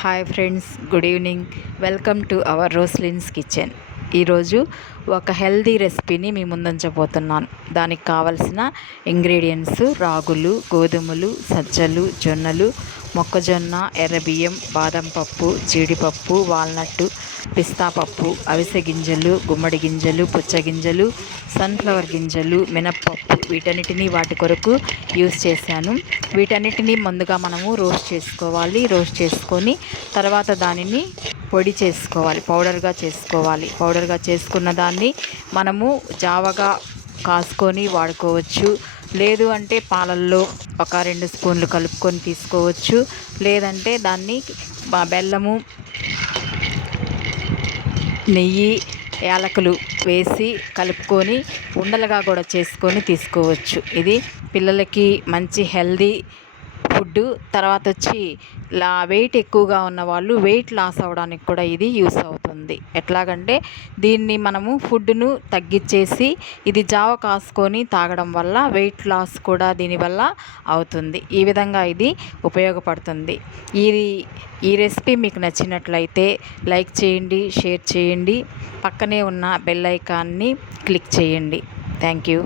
Hi friends, good evening. Welcome to our Roslin's kitchen. ఈరోజు ఒక healthy రెసిపీని మీ ముందుంచబోతున్నాను. దానికి కావలసిన ఇంగ్రీడియంట్స్ రాగులు, గోధుమలు, సజ్జలు, జొన్నలు, మొక్కజొన్న, ఎర్రబియ్యం, బాదం పప్పు, జీడిపప్పు, వాల్నట్టు, పిస్తా పప్పు, అవిసె గింజలు, గుమ్మడి గింజలు, పుచ్చగింజలు, సన్ఫ్లవర్ గింజలు, మినప్పప్పు. వీటన్నిటినీ వాటి కొరకు యూస్ చేశాను. వీటన్నిటినీ ముందుగా మనము రోస్ట్ చేసుకోవాలి. రోస్ట్ చేసుకొని తర్వాత దానిని పొడి చేసుకోవాలి, పౌడర్గా చేసుకోవాలి. పౌడర్గా చేసుకున్న దాన్ని మనము జావగా కాసుకొని వాడుకోవచ్చు. లేదు అంటే పాలల్లో ఒక 2 స్పూన్లు కలుపుకొని తీసుకోవచ్చు. లేదంటే దాన్ని బెల్లము, నెయ్యి, యాలకులు వేసి కలుపుకొని ఉండలుగా కూడా చేసుకొని తీసుకోవచ్చు. ఇది పిల్లలకి మంచి హెల్దీ ఫుడ్. తర్వాత వచ్చి వెయిట్ ఎక్కువగా ఉన్న వాళ్ళు వెయిట్ లాస్ అవ్వడానికి కూడా ఇది యూస్ అవుతుంది. ఎట్లాగంటే దీన్ని మనము ఫుడ్ను తగ్గించేసి ఇది జావ కాసుకొని తాగడం వల్ల వెయిట్ లాస్ కూడా దీనివల్ల అవుతుంది. ఈ విధంగా ఇది ఉపయోగపడుతుంది. ఈ రెసిపీ మీకు నచ్చినట్లయితే లైక్ చేయండి, షేర్ చేయండి, పక్కనే ఉన్న బెల్ ఐకాన్ని క్లిక్ చేయండి. Thank you.